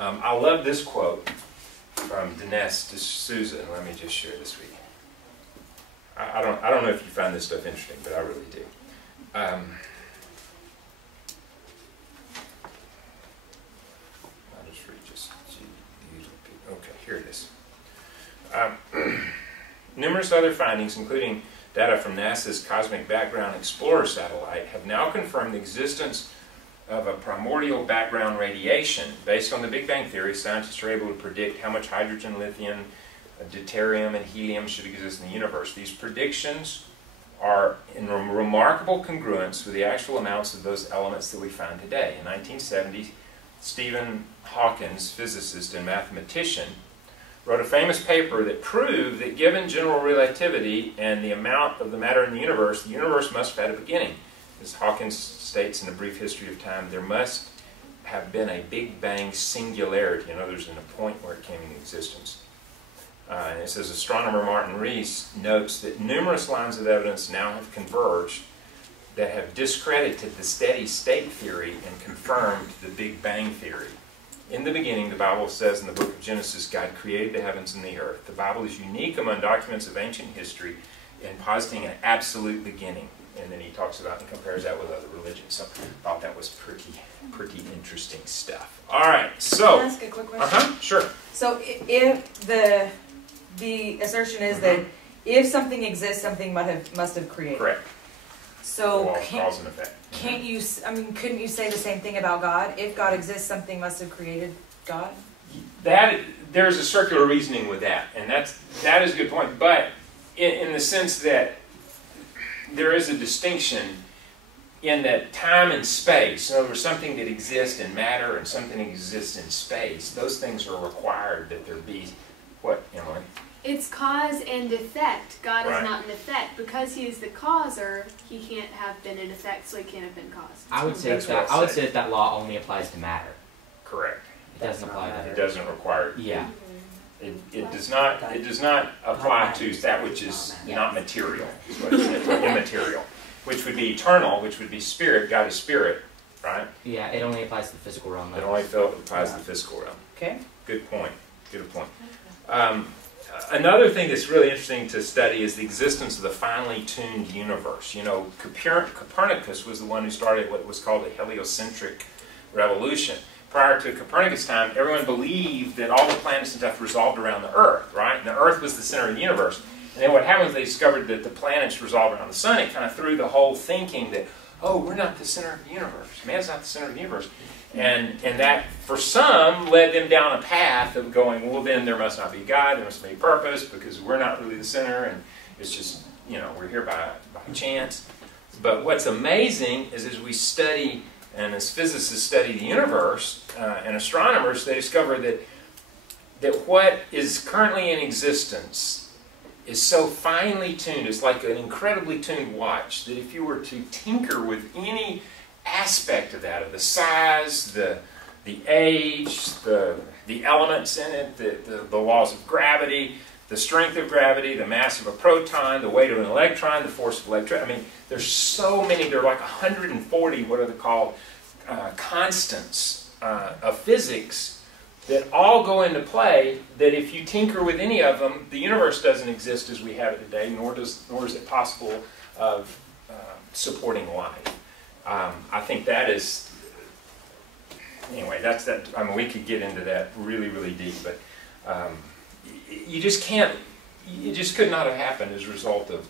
I love this quote from Dinesh D'Souza, and let me just share this with you. I don't know if you find this stuff interesting, but I really do. I'll just read just okay, here it is. Numerous other findings, including data from NASA's Cosmic Background Explorer satellite, have now confirmed the existence of a primordial background radiation. Based on the Big Bang Theory, scientists are able to predict how much hydrogen, lithium, deuterium, and helium should exist in the universe. These predictions are in remarkable congruence with the actual amounts of those elements that we find today. In 1970, Stephen Hawking, physicist and mathematician, wrote a famous paper that proved that given general relativity and the amount of the matter in the universe must have had a beginning. As Hawkins states in A Brief History of Time, there must have been a Big Bang singularity, in other words, in a point where it came into existence. And it says, astronomer Martin Rees notes that numerous lines of evidence now have converged that have discredited the steady state theory and confirmed the Big Bang theory. In the beginning, the Bible says in the book of Genesis, God created the heavens and the earth. The Bible is unique among documents of ancient history in positing an absolute beginning. And then he talks about and compares that with other religions. So I thought that was pretty interesting stuff. All right, so. Can I ask a quick question? Sure. So if the assertion is that if something exists, something must have created. Correct. So cause and effect. Can't you? I mean, couldn't you say the same thing about God? If God exists, something must have created God. There's a circular reasoning with that, and that is a good point. But in the sense that there is a distinction in that time and space. In other words, something that exists in matter and something that exists in space. Those things are required that there be what, Emily? It's cause and effect. God Right. is not an effect. Because he is the causer, he can't have been an effect, so he can't have been caused. I would say that law only applies to matter. Correct. It doesn't apply to It doesn't require. Yeah. It does not apply to that which is not material, is what it says, or immaterial, which would be eternal, which would be spirit. God is spirit, right? Yeah, it only applies to the physical realm. It only applies to the physical realm. Okay. Good point. Good point. Another thing that's really interesting to study is the existence of the finely tuned universe. You know, Copernicus was the one who started what was called a heliocentric revolution. Prior to Copernicus' time, everyone believed that all the planets and stuff revolved around the Earth, right? And the Earth was the center of the universe. And then what happened was they discovered that the planets revolved around the sun. It kind of threw the whole thinking that, oh, we're not the center of the universe. Man's not the center of the universe. And that, for some, led them down a path of going, well, then there must not be God, there must be a purpose, because we're not really the center, and it's just, you know, we're here by chance. But what's amazing is as we study, and as physicists study the universe, and astronomers, they discover that what is currently in existence is so finely tuned, it's like an incredibly tuned watch, that if you were to tinker with any aspect of that, of the size, the age, the elements in it, the laws of gravity, the strength of gravity, the mass of a proton, the weight of an electron, the force of electricity. I mean, there's so many, there are like 140, what are they called, constants of physics that all go into play, that if you tinker with any of them, the universe doesn't exist as we have it today, nor is it possible of supporting life. I think that is, anyway, that's that. I mean, we could get into that really, really deep, but you just can't, it just could not have happened as a result of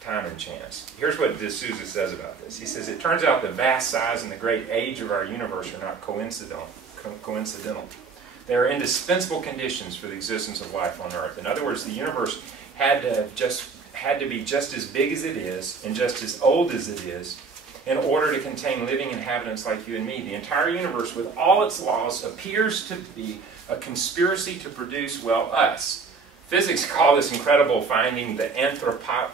time and chance. Here's what D'Souza says about this. He says, it turns out the vast size and the great age of our universe are not coincidental. They are indispensable conditions for the existence of life on Earth. In other words, the universe had to be just as big as it is and just as old as it is in order to contain living inhabitants like you and me. The entire universe, with all its laws, appears to be a conspiracy to produce, well, us. Physics call this incredible finding the anthropic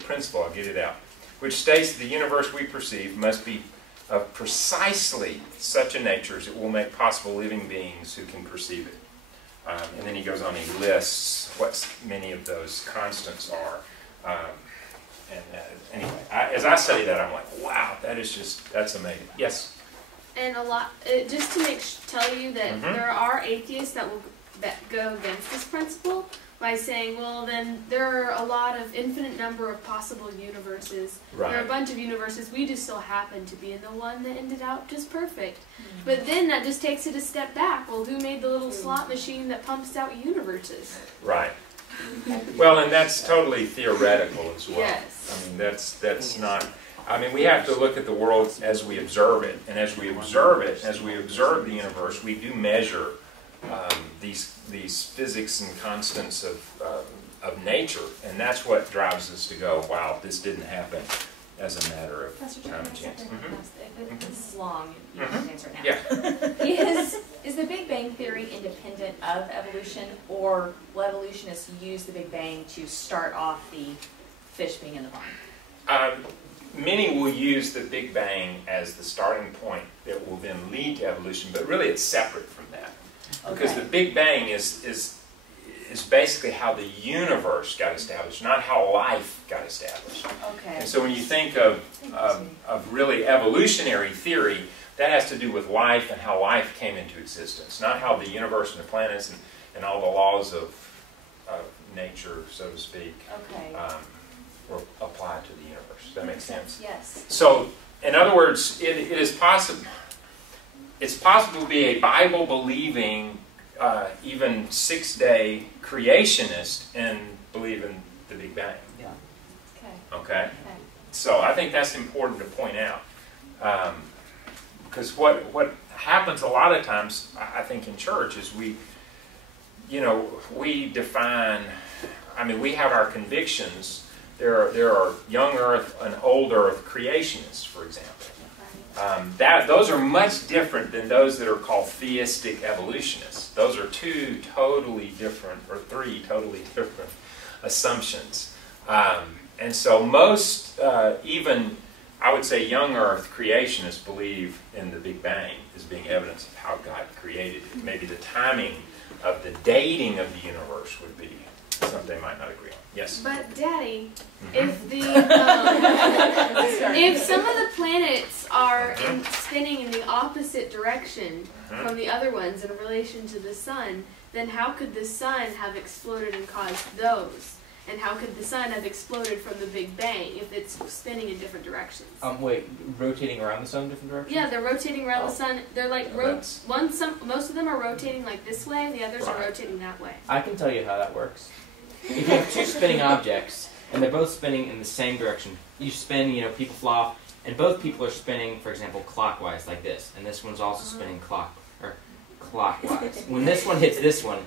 principle, I'll get it out, which states that the universe we perceive must be of precisely such a nature as it will make possible living beings who can perceive it. And then he goes on, he lists what many of those constants are. Anyway, as I study that, I'm like, wow, that's amazing. Yes? And a lot, just to tell you that there are atheists that go against this principle by saying, well, then there are a lot of infinite number of possible universes. Right. There are a bunch of universes. We just so happen to be in the one that ended out just perfect. But then that just takes it a step back. Well, who made the little slot machine that pumps out universes? Right. Well, and that's totally theoretical as well. Yes. I mean, that's not. I mean, we have to look at the world as we observe it, and as we observe it, as we observe the universe, we do measure these physics and constants of nature, and that's what drives us to go, wow, this didn't happen as a matter of time and chance. This is long. You can answer it now. Yeah. Is the Big Bang Theory independent of evolution, or will evolutionists use the Big Bang to start off the fish being in the pond? Many will use the Big Bang as the starting point that will then lead to evolution, but really it's separate from that. Because the Big Bang is basically how the universe got established, not how life got established. Okay. And so when you think of really evolutionary theory, that has to do with life and how life came into existence, not how the universe and the planets and all the laws of nature, so to speak, were applied to the universe. Does that make sense? Yes. So, in other words, it is possible. It's possible to be a Bible-believing, even 6-day creationist and believe in the Big Bang. Yeah. Okay. So I think that's important to point out, because what happens a lot of times, I think, in church is we define. I mean, we have our convictions. There are young Earth and old Earth creationists, for example. Those are much different than those that are called theistic evolutionists. Those are two totally different, or three totally different assumptions. And so most, even, I would say, young Earth creationists believe in the Big Bang as being evidence of how God created it. Maybe the timing of the dating of the universe would be something they might not agree on. Yes? But, Daddy, if the if some of the planets are spinning in the opposite direction from the other ones in relation to the sun, then how could the sun have exploded and caused those? And how could the sun have exploded from the Big Bang if it's spinning in different directions? Wait, rotating around the sun in different directions? Yeah, they're rotating around the sun. They're like most of them are rotating like this way, and the others are rotating that way. I can tell you how that works. If you have two spinning objects and they're both spinning in the same direction, you spin, people fly off, and both people are spinning, for example, clockwise like this, and this one's also spinning clockwise. When this one hits this one,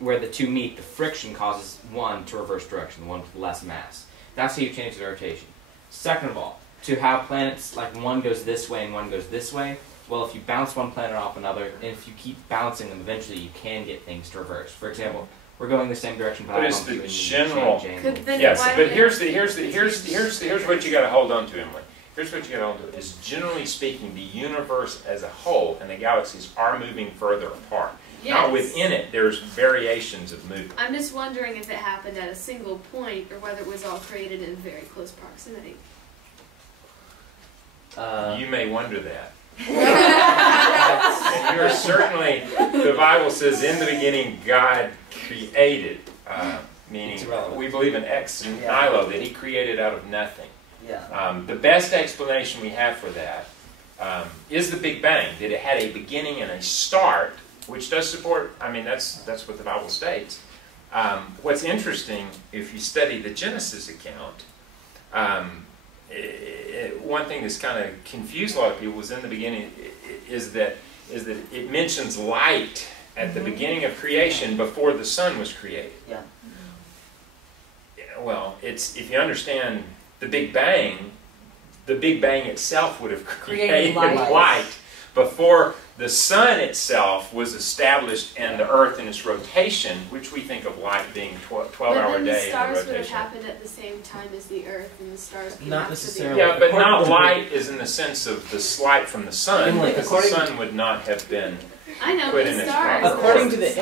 where the two meet, the friction causes one to reverse direction, the one with less mass. That's how you change the rotation. Second of all, to have planets like one goes this way and one goes this way, well, if you bounce one planet off another, and if you keep bouncing them, eventually you can get things to reverse. For example, we're going the same direction, but it's the general. Yes, but here's what you got to hold on to, Emily. Here's what you got to hold on to: is generally speaking, the universe as a whole and the galaxies are moving further apart. Yes. Now within it, there's variations of movement. I'm just wondering if it happened at a single point or whether it was all created in very close proximity. You may wonder that. And you're certainly, the Bible says, in the beginning God created, meaning we believe in ex nihilo, that He created out of nothing. The best explanation we have for that is the Big Bang, that it had a beginning and a start, which does support, that's what the Bible states. What's interesting, if you study the Genesis account, one thing that's kind of confused a lot of people was in the beginning is that it mentions light at the beginning of creation before the sun was created. Well, if you understand the Big Bang itself would have created light before the sun itself was established and the earth in its rotation, which we think of light being 12-hour day in the rotation. But then the stars would have happened at the same time as the earth, and the stars came Not after necessarily. the earth. Yeah, but not light is in the sense of the light from the sun, because the sun would not have been I know, put but in the its stars. proper According to orbit. the